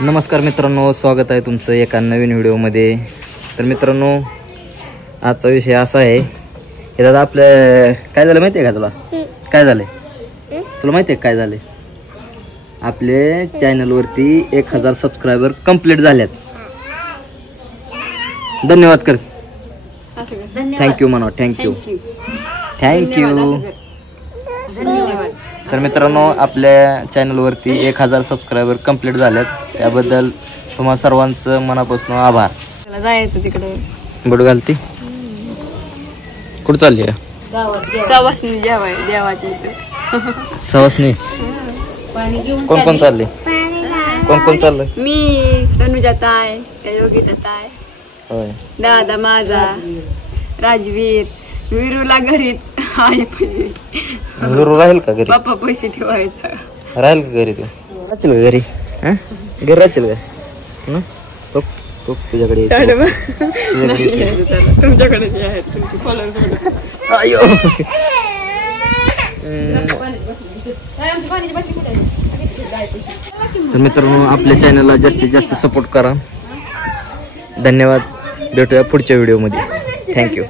नमस्कार मित्रांनो, स्वागत आहे तुमचं एका नवीन व्हिडिओमध्ये। तर मित्रांनो, आजचा विषय असा आहे की दादा आपलं काय झालं माहिती आहे का तुला? काय झालंय तुला माहिती आहे काय झालंय? आपले चॅनलवरती 1000 सबस्क्रायबर कंप्लीट झाल्यात। धन्यवाद कर, थँक्यू म्हणा, थँक्यू थँक्यू। तर मित्रांनो, आपल्या चॅनलवरती 1000 सबस्क्रायबर कंप्लीट झालेत, त्याबद्दल तुम्हा सर्वांचं मनापासून आभार। जायचं तिकडे गुड घालती कुठं चालली? सवासनी जेवाय देवाच्या इथे। सवासनी कोण कोण चालले? कोण कोण चाललंय? मी, तनुजा ताय, योगिता ताय, होय, दादा माझा, राजवीर, विरूला घरीच आई राहील का घरी? पप्पा पैसे ठेवायचा। राहील का घरी? तू राहशील का घरी? घरी राहशील का? तुझ्याकडे तुमच्याकडे जे आहेत तुमचे फॉलोअर्स। तर मित्रांनो, आपल्या चॅनलला जास्तीत जास्त सपोर्ट करा। धन्यवाद, भेटूया पुढच्या व्हिडिओमध्ये। थँक्यू।